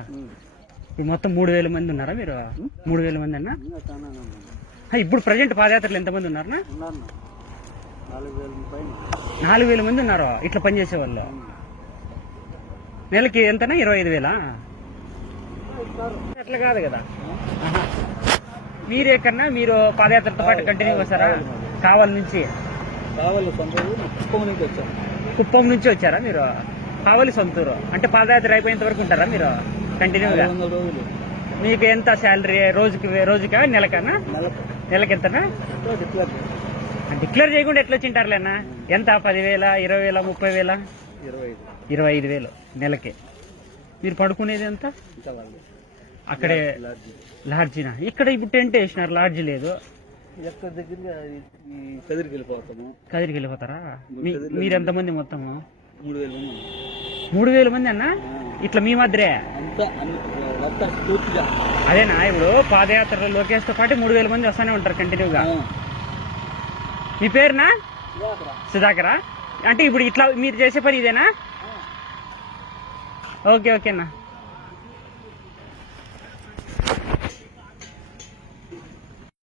ఇప్పుడు మొత్తం 3000 మంది ఉన్నారా మీరు? 3000 మంది అన్నా? ఇప్పుడు ప్రజెంట్ పాదయాత్రలు ఎంతమంది ఉన్నారన్నా? 4000 మంది ఉన్నారు ఇట్లా పనిచేసే వాళ్ళు. నెలకి ఎంతనా? 25,000? అట్లా కాదు కదా. మీరే కన్నా మీరు పాదయాత్రతో పాటు కంటిన్యూ వస్తారా? కావలి నుంచి? కుప్పం నుంచి వచ్చారా మీరు? కావలి సొంతూరు అంటే పాదయాత్ర అయిపోయేంత వరకు ఉంటారా మీరు కంటిన్యూగా? మీకు ఎంత శాలరీ? రోజుకా నెలకన్నా? నెలకి ఎంతనా? డిక్లేర్ చేయకుండా ఎట్లా వచ్చింటారులేనా? ఎంత? 10,000, 20,000, 30,000? 25,000 నెలకి. మీరు పడుకునేది ఎంత? అక్కడే లాడ్జినా? ఇక్కడ ఇప్పుడు టెంట్ వేసినారు, లాడ్జి లేదు. కదిరికి వెళ్ళిపోతారా? మీరు ఎంతమంది మొత్తము? 3,000 మంది అన్నా? ఇట్లా మీ మధ్యరే అదేనా? ఇప్పుడు పాదయాత్ర లోకేష్ తో పాటు 3,000 మంది వస్తానే ఉంటారు కంటిన్యూగా. మీ పేరునా? సుధాకరా? అంటే ఇప్పుడు ఇట్లా మీరు చేసే పని ఇదేనా? ఓకే ఓకేనా.